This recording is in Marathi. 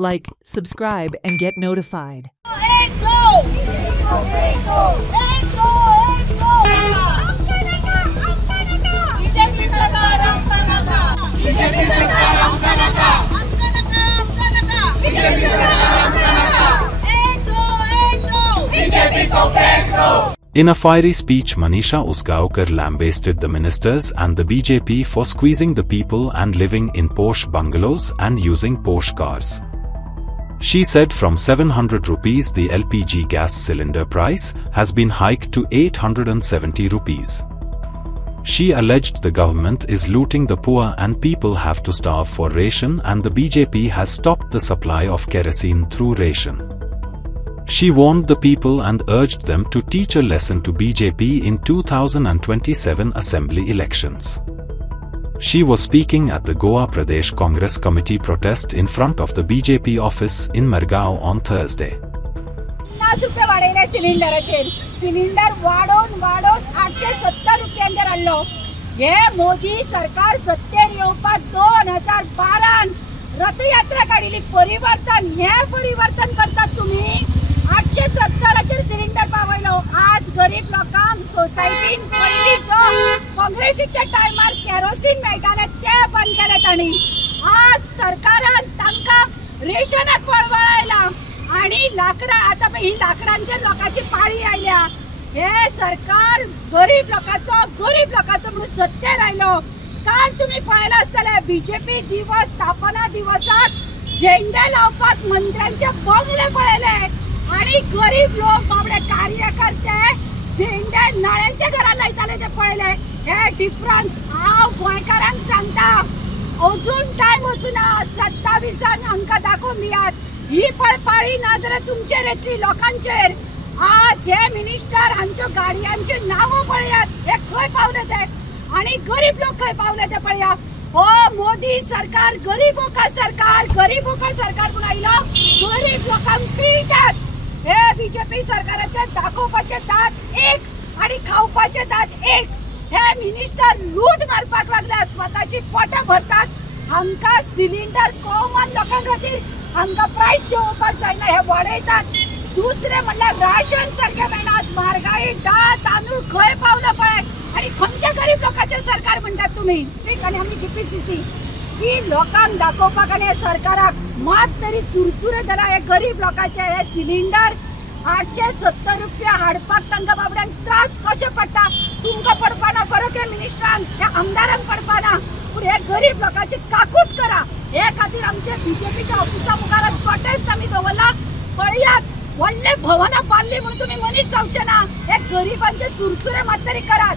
Like, subscribe, and get notified. In a fiery speech, Manisha Usgaonkar lambasted the ministers and the BJP for squeezing the people and living in posh bungalows and using posh cars. She said from 700 rupees the LPG gas cylinder price has been hiked to 870 rupees. She alleged the government is looting the poor and people have to starve for ration, and the BJP has stopped the supply of kerosene through ration. She warned the people and urged them to teach a lesson to BJP in 2027 assembly elections. She was speaking at the Goa Pradesh Congress Committee protest in front of the BJP office in Margao on Thursday. 50 रुपये वाढले सिलिंडर वाढून 870 रुपयांचेर हाडलो. हे मोदी सरकार सत्तेर येवपाक 2012 रथयात्रा काढिल्ली. परिवर्तन करतात तुम्ही. 870 सिलिंडर पावयलो. आज गरीब लोकांक सोसायटीन पयली जो काँग्रेसीच्या टायमार केरोसीन मेळटाले ते बंद केले तांणी. आज सरकारान तांकां रेशनाक वळवळायला आणि लाकडां आता ही लाकडांच्या लोकांची पाळी आयल्या. हे सरकार गरीब लोकांचो म्हणून सत्तेर आयलो. काल तुम्ही पळयला आसतले बीजेपी दिवस स्थापना दिवसाक झेंडे लावपाक मंत्र्यांचे बंगले पळयले आणि गरीब लोक बाबडे कार्यकर्ते झेंडे नळ्यांच्या घरात लायताले ते पळयले. हे डिफरन्स हांव गोंयकारांक सांगता. अजून टाइम वचूना. 27 आमकां दाखोवन दियात. ही पळपाळी ना जाल्यार तुमचेर येतली, लोकांचेर. आज हे मिनिस्टर हांच्यो गाडयांची नांवां पळयात. हे खंय पावले ते आणि गरीब लोक खंय पावले ते पळया. हो मोदी सरकार गरीबों का सरकार म्हणून आयलो. गरीब लोकांक पिळटात. हे बीजेपी सरकाराचे दाखोवपाचे दात एक आणि खावपाचे दात एक. हे मिनिस्टर लूट मारपाक लागल्यात. स्वताची पोटां भरतात. हांकां सिलिंडर कॉमन लोकां खातीर हांकां प्राइस देवपाक जायना. हे वाडयतात. दुसरे म्हणल्यार राशन सारखे मेळना. म्हारगाई दाळ तांदूळ खंय पावला पळय. आणि खंयच्या गरीब लोकांचे सरकार म्हणटात तुम्ही. आणि आमी जीपीसीसी ही लोकांक दाखोवपाक आनी सरकाराक मात तरी चुरचुरे जाला. हे गरीब लोकांचे हे सिलिंडर 870 रुपया हाडपाक तांकां बाबड्यांक त्रास कशे पडटा. तुमकां पडपाना फरक. हे मिनिस्टरांक हे आमदारांक पडपाना. पूण हे गरीब लोकांची काकूट करा. हे खातीर आमचे बीजेपीच्या ऑफिसा मुखार प्रोटेस्ट आमी दवरला. पळयात व्हडले भवनां बांदली म्हणून तुम्ही मनीस जावचे ना. हे गरिबांचे चुरचुरे मात तरी करात.